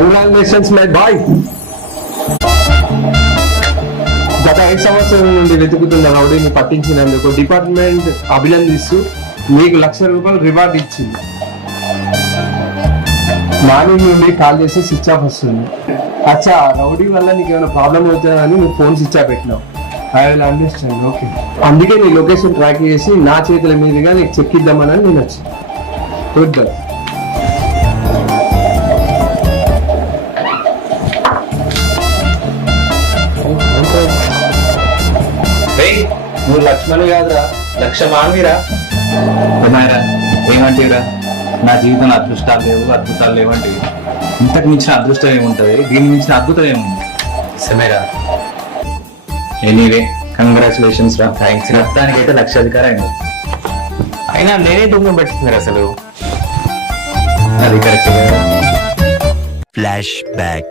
Congratulations my boy. గత 5 సంవత్సరాల నుండి వెతుకుతున్న రౌడీని పట్టించినందుకు డిపార్ట్మెంట్ అభినందిస్తూ మీకు ₹1,00,000 రివార్డ్ ఇచ్చింది. మార్నింగ్ నుండి కాల్ చేసి స్విచ్ ఆఫ్ వస్తుంది. అచ్చా, రౌడీ వల్ల నీకు ఏమైనా ప్రాబ్లం అవుతుందని నువ్వు ఫోన్ స్విచ్ ఆఫ్ పెట్టినావు. I will understand. ఓకే, అందుకే నీ లొకేషన్ ట్రాక్ చేసి నా చేతుల మీదుగా నీకు చెక్ ఇద్దామని నేను వచ్చాను. Good girl. నువ్వు లక్ష్మణ్ కాదురా, లక్ష మానవిరా. ఏమంటిరా, నా జీవితంలో అదృష్టాలు లేవు, అద్భుతాలు లేవంటివి. ఇంతకు మించిన అదృష్టం ఏముంటది, దీని మించిన అద్భుతం ఏముంది? సమేరా, ఎనీవే కంగ్రాచులేషన్స్ రా. థ్యాంక్స్. మొత్తానికైతే లక్షాధికారి అయింది. అయినా నేనే దొంగ పెట్టింది అసలు. అది కరెక్ట్. Flash back.